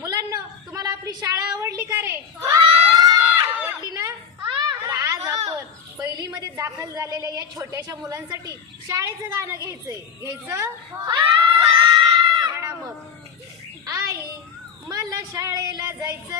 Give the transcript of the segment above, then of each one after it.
मुलांना तुम्हाला आपली शाळा आवडली का रे? आवडली ना? तर आज आपण पहिली मध्ये दाखल झालेल्या या छोट्याशा मुलांसाठी शाळेचं गाणं घ्यायचंय. घ्यायचं? म्हणा मग. आई मला शाळेला जायचंय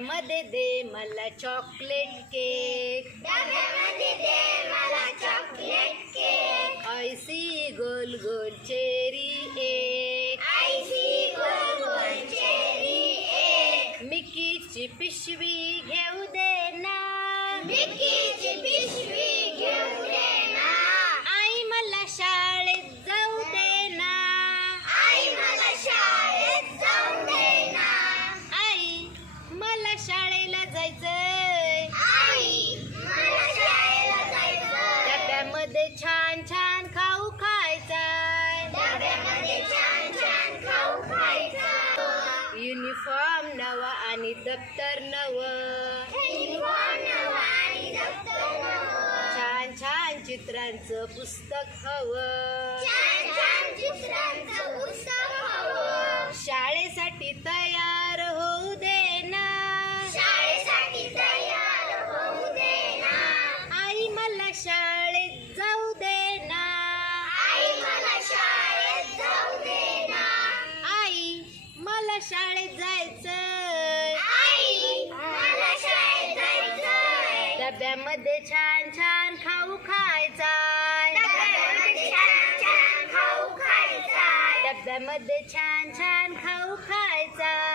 डब्यामध्ये दे मला चॉकलेट केक चॉकलेट आयसी गोल गोल चेरी एक मिकीची पिशवी घेऊ दे ना. मिकी छान छान खाऊ खायचाय युनिफॉर्म नवा आणि दप्तर नव. छान छान चित्रांचं पुस्तक हवं. शाळेत जायचंय. डब्यामध्ये छान छान खाऊ खायचाय. डब्यामध्ये छान छान खाऊ खायचाय.